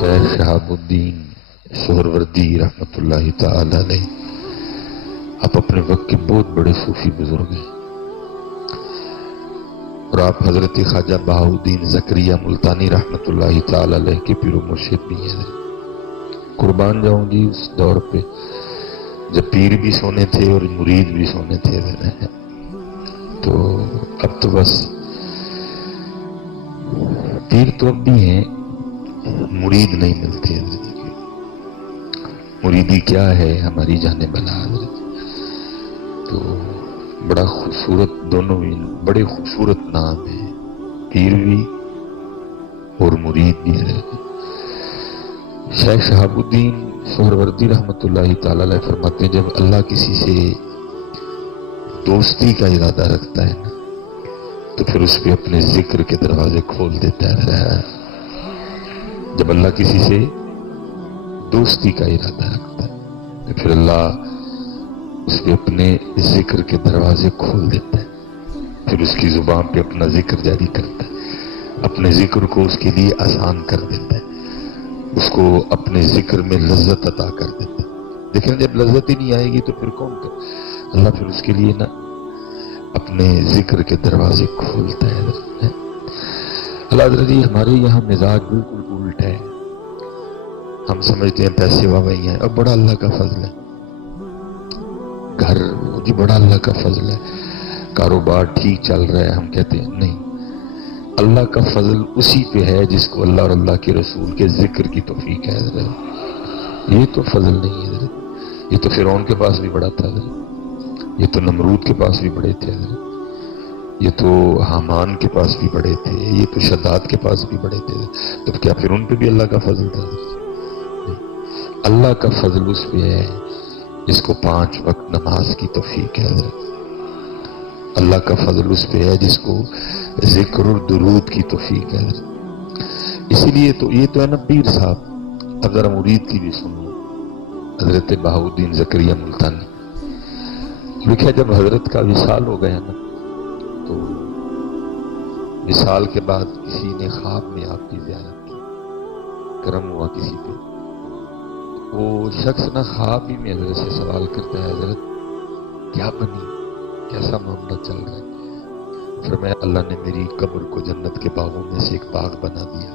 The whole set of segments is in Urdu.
شیخ شہاب الدین سہروردی رحمۃ اللہ تعالی علیہ، آپ اپنے وقت کے بہت بڑے صوفی بزرگ ہیں، اور آپ حضرت خواجہ بہاؤالدین زکریا ملتانی رحمۃ اللہ تعالی علیہ کے پیر و مرشد بھی ہیں۔ قربان جاؤں جی اس دور پہ جب پیر بھی سونے تھے اور مرید بھی سونے تھے، تو اب تو بس پیر تو اب بھی ہیں، مرید نہیں ملتے۔ مریدی کیا ہے ہماری جانے بلا، تو بڑا خوبصورت، دونوں بھی بڑے خوبصورت نام ہے، پیر بھی اور مرید بھی ہے۔ شیخ شہاب الدین سہروردی رحمۃ اللہ تعالی علیہ فرماتے ہیں، جب اللہ کسی سے دوستی کا ارادہ رکھتا ہے نا تو پھر اس پہ اپنے ذکر کے دروازے کھول دیتا ہے۔ جب اللہ کسی سے دوستی کا ارادہ رکھتا ہے تو پھر اللہ اس پہ اپنے ذکر کے دروازے کھول دیتا ہے، پھر اس کی زبان پہ اپنا ذکر جاری کرتا ہے، اپنے ذکر کو اس کے لیے آسان کر دیتا ہے، اس کو اپنے ذکر میں لذت عطا کر دیتا ہے۔ لیکن جب لذت ہی نہیں آئے گی تو پھر کون کر، اللہ پھر اس کے لیے نا اپنے ذکر کے دروازے کھولتا ہے۔ اللہ حضرت جی ہمارے یہاں مزاج بالکل الٹ ہے، ہم سمجھتے ہیں پیسے واوئی ہیں، اور بڑا اللہ کا فضل ہے، گھر جی بڑا اللہ کا فضل ہے، کاروبار ٹھیک چل رہا ہے، ہم کہتے ہیں نہیں، اللہ کا فضل اسی پہ ہے جس کو اللہ اور اللہ کے رسول کے ذکر کی توفیق ہے۔ یہ تو فضل نہیں ہے، یہ تو فرعون کے پاس بھی بڑا تھا، یہ تو نمرود کے پاس بھی بڑے تھے، یہ تو حامان کے پاس بھی بڑے تھے، یہ تو شداد کے پاس بھی بڑے تھے، تو کیا پھر ان پہ بھی اللہ کا فضل تھا؟ اللہ کا فضل اس پہ ہے جس کو 5 وقت نماز کی توفیق ہے، اللہ کا فضل اس پہ ہے جس کو ذکر اور درود کی توفیق ہے۔ اسی لیے تو یہ تو ہے نا پیر صاحب، اب ذرا مرید کی بھی سن لو، حضرت بہاؤالدین زکریا ملتانی لکھا، جب حضرت کا وصال ہو گیا نا تو وصال کے بعد کسی نے خواب میں آپ کی زیارت کی، کرم ہوا کسی پہ، وہ شخص نہ خواب ہی میں حضرت سے سوال کرتا ہے، حضرت کیا بنی، کیسا معاملہ چل رہا ہے؟ فرمایا اللہ نے میری قبر کو جنت کے باغوں میں سے ایک باغ بنا دیا۔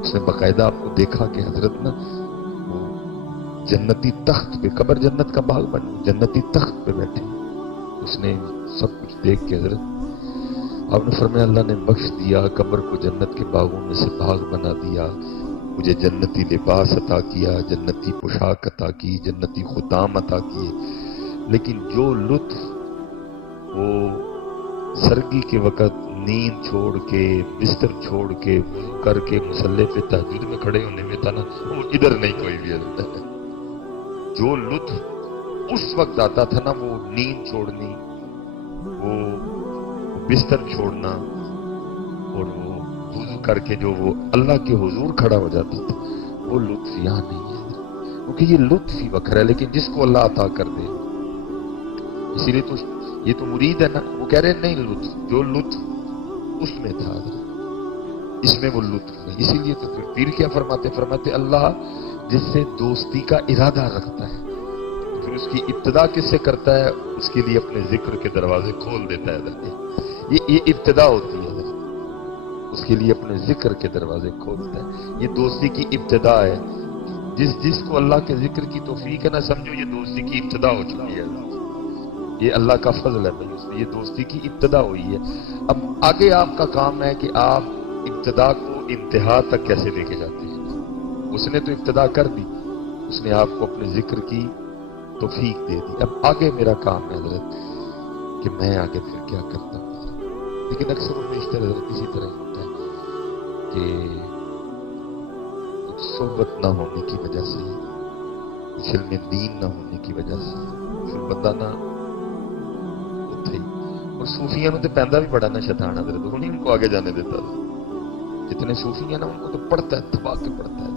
اس نے باقاعدہ آپ کو دیکھا کہ حضرت نا وہ جنتی تخت پہ، قبر جنت کا باغ بنا، جنتی تخت پہ بیٹھے، اس نے سب کچھ دیکھ کے حضرت آپ نے فرمایا اللہ نے بخش دیا، قبر کو جنت کے باغوں میں سے باغ بنا دیا، مجھے جنتی لباس عطا کیا، جنتی پوشاک عطا کی، جنتی ختام عطا کیے، لیکن جو لطف وہ سرگی کے وقت نیند چھوڑ کے، بستر چھوڑ کے، وضو کر کے مصلی پہ تہجد میں کھڑے ہونے میں تھا نا، وہ ادھر نہیں کوئی بھی ہے۔ جو لطف اس وقت آتا تھا نا، وہ نیند چھوڑنی، وہ بستر چھوڑنا، اور وہ وضو کر کے جو وہ اللہ کے حضور کھڑا ہو جاتا تھا، وہ لطف یہاں نہیں ہے، کیونکہ یہ لطف ہی وکھرا ہے، لیکن جس کو اللہ عطا کر دے، اسی لیے تو یہ تو مرید ہے نا، وہ کہہ رہے ہیں نہیں لطف، جو لطف اس میں تھا اس میں وہ لطف نہیں، اسی لیے تو پھر پیر کیا فرماتے اللہ جس سے دوستی کا ارادہ رکھتا ہے تو پھر اس کی ابتدا کس سے کرتا ہے، اس کے لیے اپنے ذکر کے دروازے کھول دیتا ہے، یہ ابتدا ہوتی ہے، اس کے لیے اپنے ذکر کے دروازے کھولتا ہے، یہ دوستی کی ابتدا ہے، جس کو اللہ کے ذکر کی توفیق ہے نا، سمجھو یہ دوستی کی ابتدا ہو چکی ہے، یہ اللہ کا فضل ہے بھائی، اس میں یہ دوستی کی ابتدا ہوئی ہے۔ اب آگے آپ کا کام ہے کہ آپ ابتدا کو انتہا تک کیسے لے کے جاتے ہیں۔ اس نے تو ابتدا کر دی، اس نے آپ کو اپنے ذکر کی توفیق دے دی، اب آگے میرا کام ہے حضرت کہ میں آگے پھر کیا کرتا ہوں۔ لیکن اکثر و بیشتر حضرت اسی طرح ہوتا ہے کہ کچھ صحبت نہ ہونے کی وجہ سے، کچھ علم دین نہ ہونے کی وجہ سے پھر بندہ نہ، اور صوفیاں تو پہندا بھی بڑا نا شیطان حضرت، وہ نہیں ان کو آگے جانے دیتا، جتنے صوفی ہیں نا ان کو تو پڑھتا ہے، دبا کے پڑھتا ہے،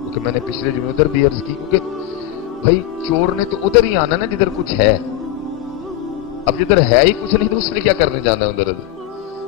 کیونکہ میں نے پچھلے جمعے ادھر بھی عرض کی، کیونکہ بھائی چور نے تو ادھر ہی آنا نا جدھر کچھ ہے، اب جدھر ہے ہی کچھ نہیں تو اس نے کیا کرنے جانا ہے ادھر،